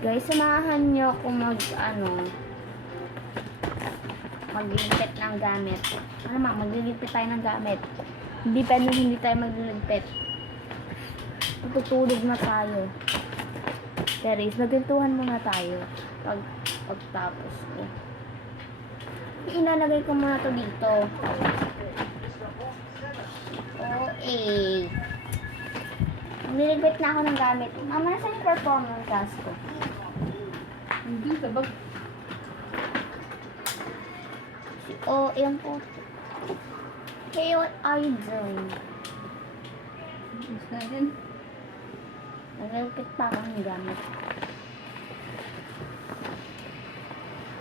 Guys, samahan niyo ako magliligpit ng gamit. Magliligpit tayo ng gamit. Hindi pwede hindi tayo magliligpit. Tutulog na tayo. Teres, magkwentuhan muna tayo. Pagtapos ko. Ilalagay ko muna to dito. Niligpit na ako ng gamit. Mama, nasa yung performance class ko? Hindi, sabag. Yan po. Hey, what are you doing? Mas na yan. Nagligpit pa ako ng gamit.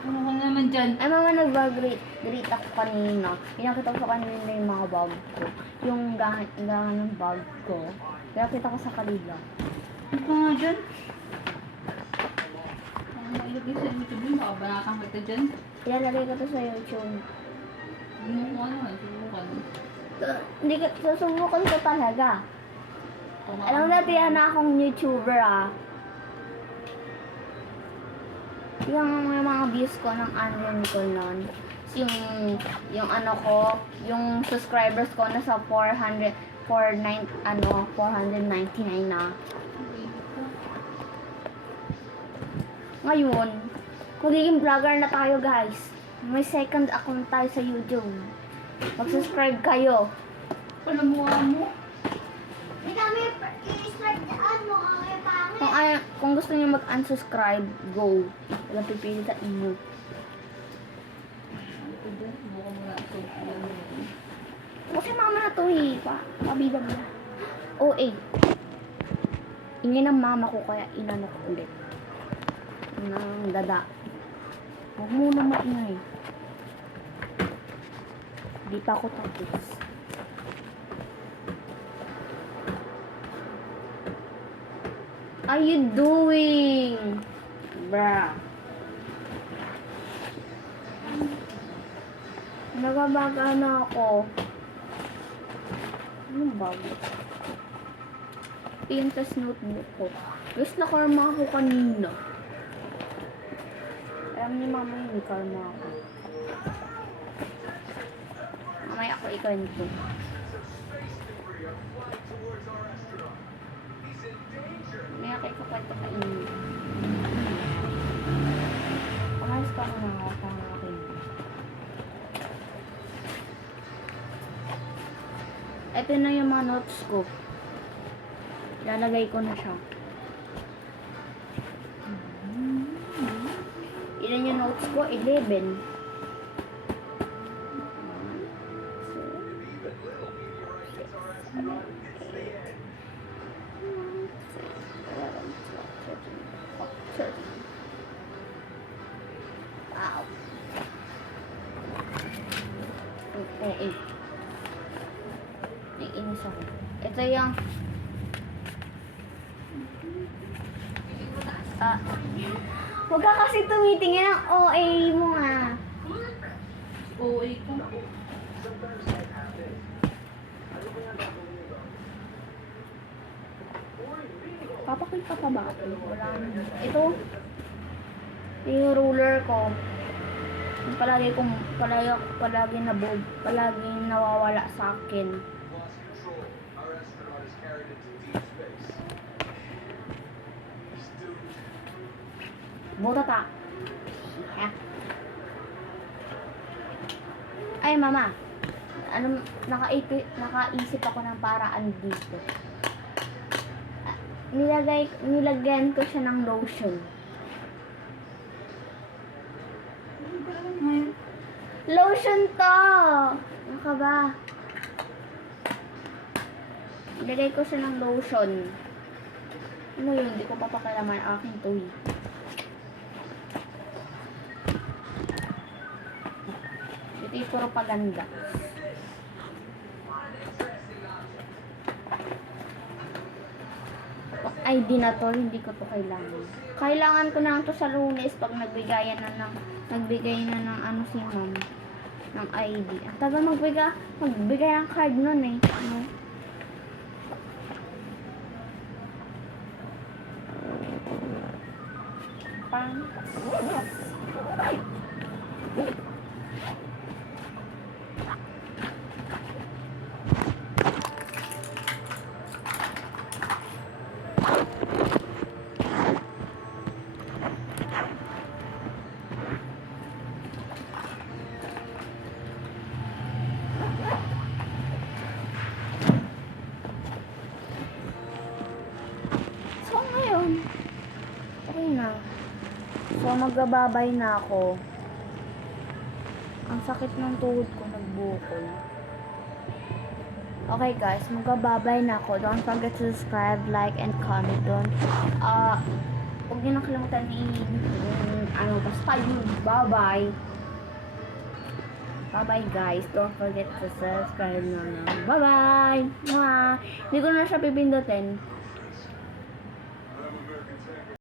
Ano ka naman dyan? Ay, mama, nag-greet ako kanina. Pinakita ko sa kanina yung mga bag ko. Yung gahan ng bag ko. Kaya kita ko sa kanila. Ano ka nga dyan? Ano mo ilagay sa YouTube yun? Baka banatang kita dyan. Ilalagay ko to sa YouTube. Hindi mo kung ano, subukan. Hindi ko, susubukan ko talaga. Alam mo natin yan na akong YouTuber Yung mga views ko ng Unreal ko nun. Yung ano ko, yung subscribers ko nasa 499 na. Ngayon, magiging vlogger na tayo, guys. May second account tayo sa YouTube. Mag-subscribe kayo. Palamuha mo. Hindi kami i-start ano, ang pangit. Kung gusto niyo mag-unsubscribe, go. Walang pipili sa inyo. Kasi mama na to pabida-bida. Ingin ng mama ko kaya inano ko ulit. Nang dada. Huwag muna maingay. Di pa ako tapos. Are you doing? Bruh. Nagabaga na ako. Anong bago? Pintas notebook ko. Gusto na karma ako kanina. Alam ni mama yun, karma ako. Mamaya ako ikwento. Mamaya ako ikwento sa inyo. Pangayos pa ako na ako sa akin. Ito na yung mga notes ko. Lalagay ko na siya. Ilan yung notes ko? 11. Wow. Naiinis ako. Ito yung huwag ka kasi tumitingin ng OA mo nga. OA ka. Papakita pa ba? Wala na. Ito. Yung ruler ko. Palagi nawawala sa akin. Butata. Ay, mama. Nakaisip ako ng paraan dito. Nilagyan ko siya ng lotion. Lotion to! Ano ka ba? Nilagay ko siya ng lotion. Ano yun? Hindi ko papakilaman aking toy. Ito yung puro paganda. ID na to, hindi ko to kailangan. Kailangan ko na to sa Lunes pag nagbigay na ng ano si mom ng ID. Ang tagal magbigay ng card nun eh. Ano? pang. So, ngayon, okay na. So, magbababay na ako. Ang sakit ng tuhod ko, nagbukol. Okay guys, magbababay na ako. Don't forget to subscribe, like, and comment doon. Huwag niyo nakalimutan basta yun. Bye-bye. Bye-bye guys. Don't forget to subscribe na. Bye-bye. Hindi ko na siya pipindutin.